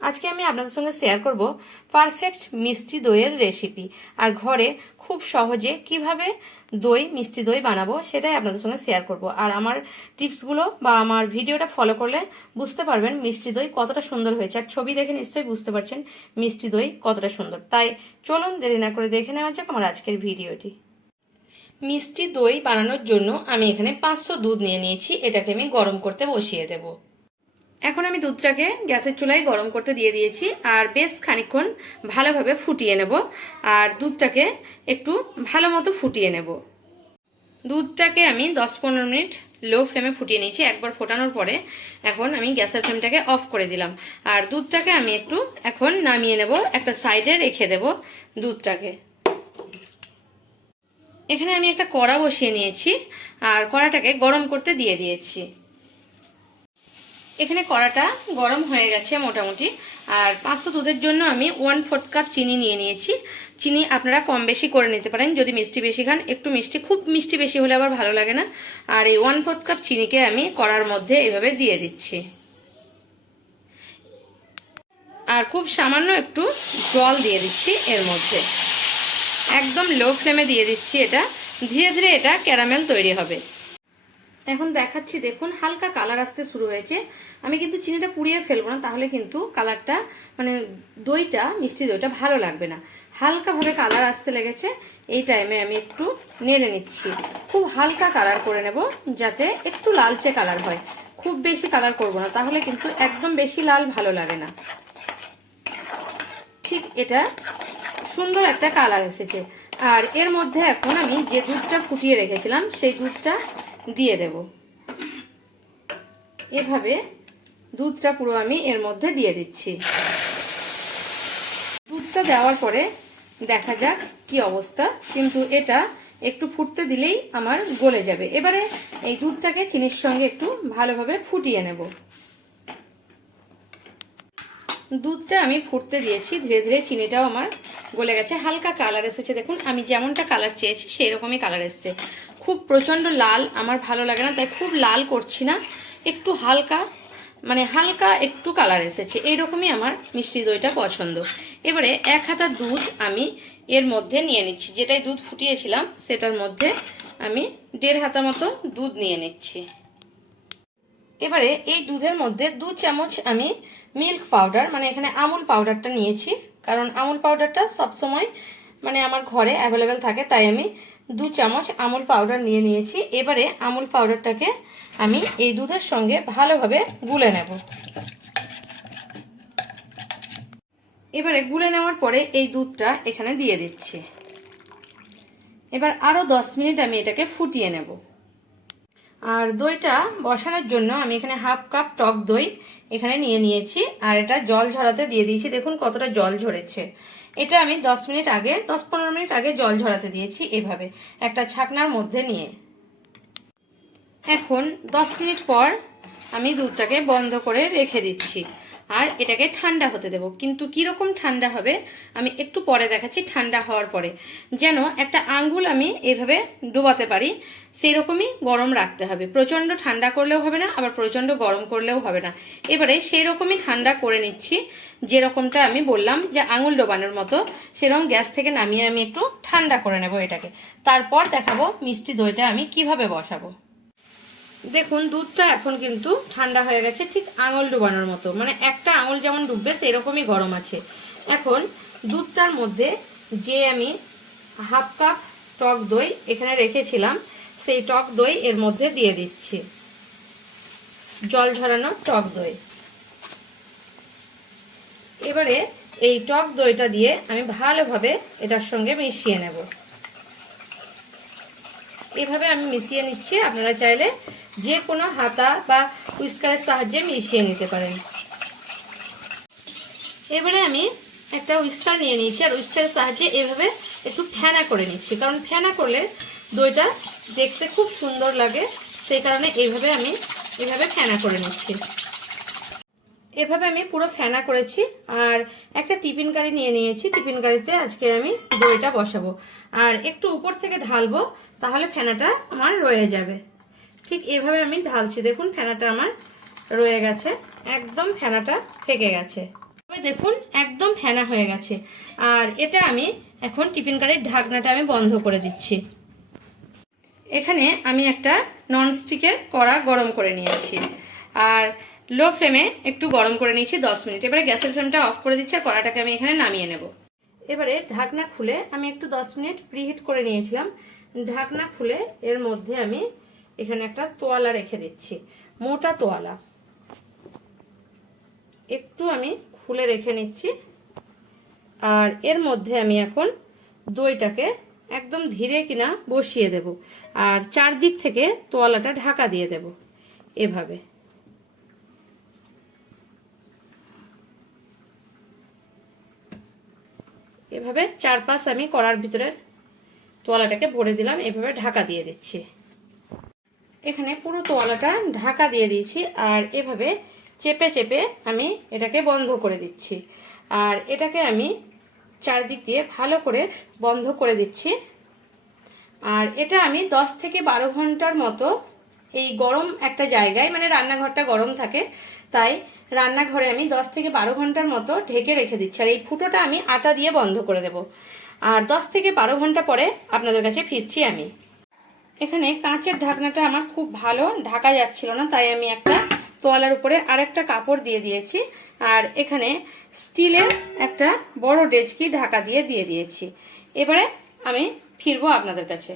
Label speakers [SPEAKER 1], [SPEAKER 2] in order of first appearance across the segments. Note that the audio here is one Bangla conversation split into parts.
[SPEAKER 1] আজকে আমি আপনাদের সঙ্গে শেয়ার করব পারফেক্ট মিষ্টি দইয়ের রেসিপি আর ঘরে খুব সহজে কীভাবে দই, মিষ্টি দই বানাবো সেটাই আপনাদের সঙ্গে শেয়ার করব। আর আমার টিপসগুলো বা আমার ভিডিওটা ফলো করলে বুঝতে পারবেন মিষ্টি দই কতটা সুন্দর হয়েছে। আর ছবি দেখে নিশ্চয়ই বুঝতে পারছেন মিষ্টি দই কতটা সুন্দর। তাই চলুন দেরি না করে দেখে নেওয়া যাক আমার আজকের ভিডিওটি। মিষ্টি দই বানানোর জন্য আমি এখানে পাঁচশো দুধ নিয়ে নিয়েছি। এটাকে আমি গরম করতে বসিয়ে দেব। এখন আমি দুধটাকে গ্যাসের চুলায় গরম করতে দিয়ে দিয়েছি, আর বেশ খানিক্ষণ ভালোভাবে ফুটিয়ে নেব, আর দুধটাকে একটু ভালো মতো ফুটিয়ে নেব। দুধটাকে আমি দশ পনেরো মিনিট লো ফ্লেমে ফুটিয়ে নিয়েছি, একবার ফোটানোর পরে এখন আমি গ্যাসের ফ্লেমটাকে অফ করে দিলাম। আর দুধটাকে আমি একটু এখন নামিয়ে নেব, একটা সাইডে রেখে দেব দুধটাকে। এখানে আমি একটা কড়া বসিয়ে নিয়েছি, আর কড়াটাকে গরম করতে দিয়ে দিয়েছি। এখানে কড়াটা গরম হয়ে গেছে মোটামুটি। আর পাঁচশো দুধের জন্য আমি ওয়ান ফোর্থ কাপ চিনি নিয়ে নিয়েছি। চিনি আপনারা কম বেশি করে নিতে পারেন, যদি মিষ্টি বেশি খান। একটু মিষ্টি, খুব মিষ্টি বেশি হলে আবার ভালো লাগে না। আর এই ওয়ান ফোর্থ কাপ চিনিকে আমি কড়ার মধ্যে এভাবে দিয়ে দিচ্ছি। আর খুব সামান্য একটু জল দিয়ে দিচ্ছি এর মধ্যে। একদম লো ফ্লেমে দিয়ে দিচ্ছি এটা। ধীরে ধীরে এটা ক্যারামেল তৈরি হবে। এখন দেখাচ্ছি, দেখুন, হালকা কালার আসতে শুরু হয়েছে। আমি কিন্তু চিনিটা পুড়িয়ে ফেলব না, তাহলে কিন্তু কালারটা মানে দইটা, মিষ্টি দইটা ভালো লাগবে না। হালকাভাবে কালার আসতে লেগেছে, এই টাইমে আমি একটু নেড়ে নিচ্ছি। খুব হালকা কালার করে নেব, যাতে একটু লালচে কালার হয়। খুব বেশি কালার করব না, তাহলে কিন্তু একদম বেশি লাল ভালো লাগে না। ঠিক এটা সুন্দর একটা কালার এসেছে। আর এর মধ্যে এখন আমি যে দুধটা ফুটিয়ে রেখেছিলাম, সেই দুধটা দিয়ে দেব। এভাবে দুধটা পুরো আমি এর মধ্যে দিয়ে দিচ্ছি। দুধটা দেওয়ার পরে দেখা যাক কি অবস্থা। কিন্তু এটা একটু ফুটতে দিলেই আমার গলে যাবে। এবারে এই দুধটাকে চিনির সঙ্গে একটু ভালোভাবে ফুটিয়ে নেব। দুধটা আমি ফুটতে দিয়েছি। ধীরে ধীরে চিনিটাও আমার গলে গেছে। হালকা কালার এসেছে। দেখুন, আমি যেমনটা কালার চেয়েছি সেই রকমই কালার এসেছে। খুব প্রচণ্ড লাল, আমার ভালো লাগে না, তাই খুব লাল করছি না। একটু হালকা মানে হালকা একটু কালার এসেছে, এইরকমই আমার মিষ্টি দইটা পছন্দ। এবারে এক হাতা দুধ আমি এর মধ্যে নিয়ে নিচ্ছি, যেটাই দুধ ফুটিয়েছিলাম, সেটার মধ্যে আমি দেড় হাতা মতো দুধ নিয়ে নিচ্ছি। এবারে এই দুধের মধ্যে দু চামচ আমি মিল্ক পাউডার মানে এখানে আমুল পাউডারটা নিয়েছি, কারণ আমুল পাউডারটা সবসময় মানে আমার ঘরে অ্যাভেলেবেল থাকে, তাই আমি দু চামচ আমুল পাউডার নিয়ে নিয়েছি। এবারে আমুল পাউডারটাকে আমি এই দুধের সঙ্গে ভালোভাবে গুলে নেব। এবারে গুলে নেওয়ার পরে এই দুধটা এখানে দিয়ে দিচ্ছি। এবার আরও দশ মিনিট আমি এটাকে ফুটিয়ে নেব। আর দইটা বসানোর জন্য আমি এখানে হাফ কাপ টক দই এখানে নিয়ে নিয়েছি, আর এটা জল ঝরাতে দিয়ে দিয়েছি। দেখুন কতটা জল ঝরেছে। এটা আমি দশ মিনিট আগে, দশ পনেরো মিনিট আগে জল ঝরাতে দিয়েছি এভাবে, একটা ছাকনার মধ্যে নিয়ে। এখন দশ মিনিট পর আমি দুধটাকে বন্ধ করে রেখে দিচ্ছি। আর এটাকে ঠান্ডা হতে দেব। কিন্তু কীরকম ঠান্ডা হবে, আমি একটু পরে দেখাচ্ছি, ঠান্ডা হওয়ার পরে। যেন একটা আঙ্গুল আমি এভাবে ডুবাতে পারি সেই রকমই গরম রাখতে হবে। প্রচণ্ড ঠান্ডা করলেও হবে না, আবার প্রচণ্ড গরম করলেও হবে না। এবারে সেই রকমই ঠান্ডা করে নিচ্ছি, যেরকমটা আমি বললাম যে আঙুল ডোবানোর মতো, সেরকম গ্যাস থেকে নামিয়ে আমি একটু ঠান্ডা করে নেব এটাকে। তারপর দেখাবো মিষ্টি দইটা আমি কীভাবে বসাবো। দেখুন, দুধটা এখন কিন্তু ঠান্ডা হয়ে গেছে, ঠিক আঙুল ডুবানোর মতো। মানে একটা আঙুল যেমন ডুববে, সেরকমই গরম আছে। এখন দুধটার মধ্যে যে আমি হাফ কাপ টক দই এখানে রেখেছিলাম, সেই টক দই এর মধ্যে দিয়ে দিচ্ছি। জল ঝরানো টক দই। এবারে এই টক দইটা দিয়ে আমি ভালোভাবে এটার সঙ্গে মিশিয়ে নেব। এভাবে আমি মিশিয়ে নিচ্ছি, আপনারা চাইলে যে কোনো হাতা বা উইস্কারের সাহায্যে মিশিয়ে নিতে পারেন। এবারে আমি একটা উইস্কার নিয়ে নিয়েছি, আর উইস্কারের সাহায্যে এভাবে একটু ফেনা করে নিচ্ছি। কারণ ফেনা করলে দইটা দেখতে খুব সুন্দর লাগে, সেই কারণে এইভাবে আমি এভাবে ফেনা করে নিচ্ছি। এভাবে আমি পুরো ফেনা করেছি, আর একটা টিফিন কারি নিয়ে নিয়েছি। টিফিন কারিতে আজকে আমি দইটা বসাবো। আর একটু উপর থেকে ঢালবো, তাহলে ফেনাটা আমার রয়ে যাবে। ঠিক এভাবে আমি ঢালছি। দেখুন, ফেনাটা আমার রয়ে গেছে। একদম ফেনাটা থেকে গেছে। তবে দেখুন, একদম ফেনা হয়ে গেছে। আর এটা আমি এখন টিফিন কারের ঢাকনাটা আমি বন্ধ করে দিচ্ছি। এখানে আমি একটা ননস্টিকের কড়া গরম করে নিয়েছি। আর লো ফ্লেমে একটু গরম করে নিয়েছি দশ মিনিট। এবারে গ্যাসের ফ্লেমটা অফ করে দিচ্ছি আর কড়াটাকে আমি এখানে নামিয়ে নেব। এবারে ঢাকনা খুলে আমি একটু দশ মিনিট প্রিহিট করে নিয়েছিলাম। ঢাকনা খুলে এর মধ্যে আমি এখানে একটা তোয়ালা রেখে দিচ্ছি। মোটা তোয়ালা। একটু আমি খুলে রেখে নিচ্ছি। আর এর মধ্যে আমি এখন দইটাকে একদম ধীরে কিনা বসিয়ে দেব। আর চারদিক থেকে তোয়ালাটা ঢাকা দিয়ে দেব এভাবে। এভাবে চার পাঁচ আমি করার ভিতরে তোয়ালাটাকে ভরে দিলাম। এভাবে ঢাকা দিয়ে দিচ্ছি। এখানে পুরো তোয়ালাটা ঢাকা দিয়ে দিয়েছি, আর এভাবে চেপে চেপে আমি এটাকে বন্ধ করে দিচ্ছি। আর এটাকে আমি চারদিক দিয়ে ভালো করে বন্ধ করে দিচ্ছি। আর এটা আমি দশ থেকে বারো ঘণ্টার মতো এই গরম একটা জায়গায় মানে রান্নাঘরটা গরম থাকে, তাই রান্নাঘরে আমি দশ থেকে বারো ঘণ্টার মতো ঢেকে রেখে দিচ্ছি। আর এই ফুটোটা আমি আটা দিয়ে বন্ধ করে দেব। আর দশ থেকে বারো ঘণ্টা পরে আপনাদের কাছে ফিরছি আমি। এখানে কাঁচের ঢাকনাটা আমার খুব ভালো ঢাকা যাচ্ছিল না, তাই আমি একটা তোয়ালার উপরে আরেকটা কাপড় দিয়ে দিয়েছি। আর এখানে স্টিলের একটা বড় ডেচকি ঢাকা দিয়ে দিয়ে দিয়েছি। এবারে আমি ফিরবো আপনাদের কাছে।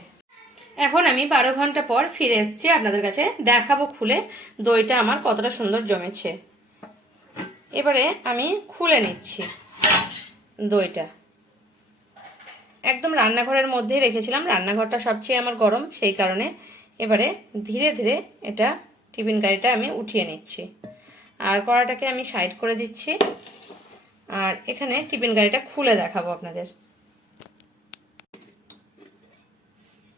[SPEAKER 1] এখন আমি বারো ঘণ্টা পর ফিরে এসেছি আপনাদের কাছে, দেখাবো খুলে দইটা আমার কতটা সুন্দর জমেছে। এবারে আমি খুলে নিচ্ছি দইটা। একদম রান্নাঘরের মধ্যেই রেখেছিলাম। রান্নাঘরটা সবচেয়ে আমার গরম, সেই কারণে এবারে ধীরে ধীরে এটা টিফিন গাড়িটা আমি উঠিয়ে নিচ্ছি। আর কড়াটাকে আমি সাইড করে দিচ্ছি। আর এখানে টিফিন গাড়িটা খুলে দেখাবো আপনাদের।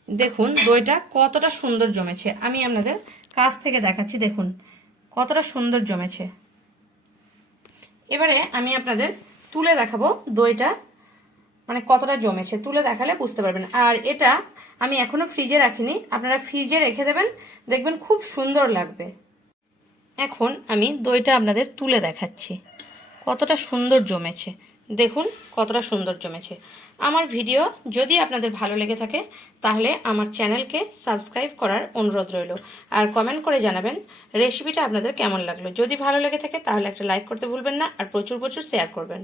[SPEAKER 1] দেখুন, দইটা কতটা সুন্দর জমেছে। আমি আপনাদের কাছ থেকে দেখাচ্ছি, দেখুন, কতটা সুন্দর জমেছে। এবারে আমি আপনাদের তুলে দেখাবো দইটা মানে কতটা জমেছে, তুলে দেখালে বুঝতে পারবেন। আর এটা আমি এখনও ফ্রিজে রাখিনি, আপনারা ফ্রিজে রেখে দেবেন, দেখবেন খুব সুন্দর লাগবে। এখন আমি দইটা আপনাদের তুলে দেখাচ্ছি, কতটা সুন্দর জমেছে। দেখুন কতটা সুন্দর জমেছে। আমার ভিডিও যদি আপনাদের ভালো লেগে থাকে, তাহলে আমার চ্যানেলকে সাবস্ক্রাইব করার অনুরোধ রইল। আর কমেন্ট করে জানাবেন, রেসিপিটা আপনাদের কেমন লাগল। যদি ভালো লেগে থাকে, তাহলে একটা লাইক করতে ভুলবেন না, আর প্রচুর প্রচুর শেয়ার করবেন।